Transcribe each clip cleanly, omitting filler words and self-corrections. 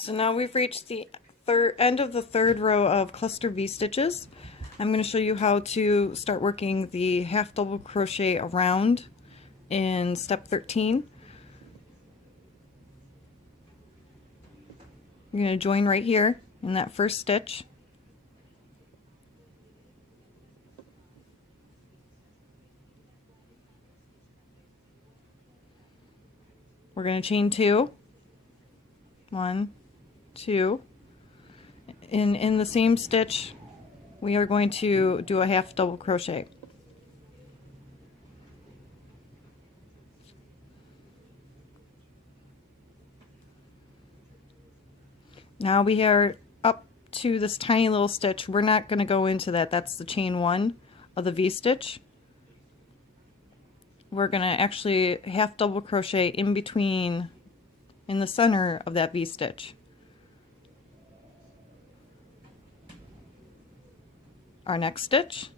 So now we've reached the end of the third row of cluster V stitches. I'm going to show you how to start working the half double crochet around in step 13. You're going to join right here in that first stitch. We're going to chain 2. 1, 2. And in the same stitch, we are going to do a half double crochet. Now we are up to this tiny little stitch. We're not going to go into that. That's the chain 1 of the V stitch. We're going to actually half double crochet in between, in the center of that V stitch. Our next stitch,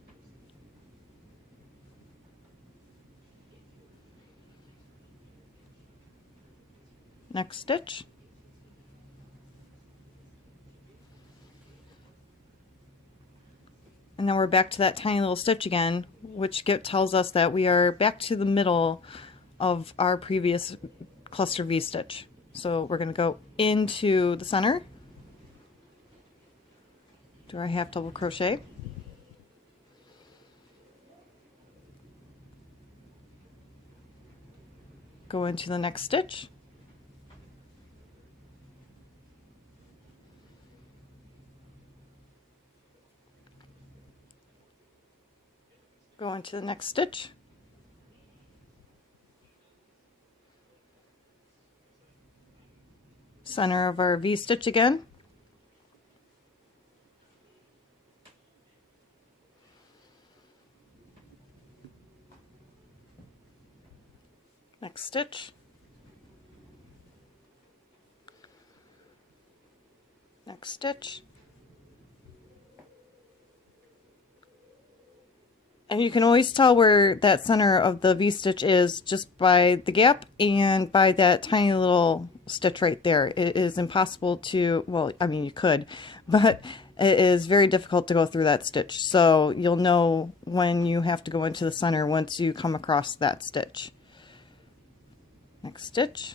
next stitch, and then we're back to that tiny little stitch again, which tells us that we are back to the middle of our previous cluster V stitch. So we're going to go into the center, do our half double crochet, go into the next stitch, go into the next stitch, center of our V stitch again, next stitch, next stitch, and you can always tell where that center of the V stitch is just by the gap and by that tiny little stitch right there. It is impossible to, well, I mean you could, but it is very difficult to go through that stitch. So you'll know when you have to go into the center once you come across that stitch. Next stitch,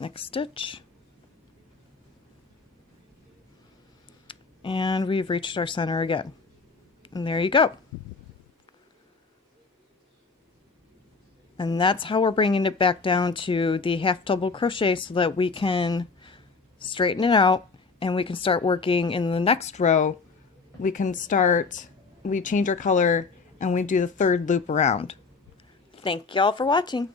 next stitch, and we've reached our center again. And there you go. And that's how we're bringing it back down to the half double crochet so that we can straighten it out and we can start working in the next row. We change our color and we do the third loop around. Thank y'all for watching.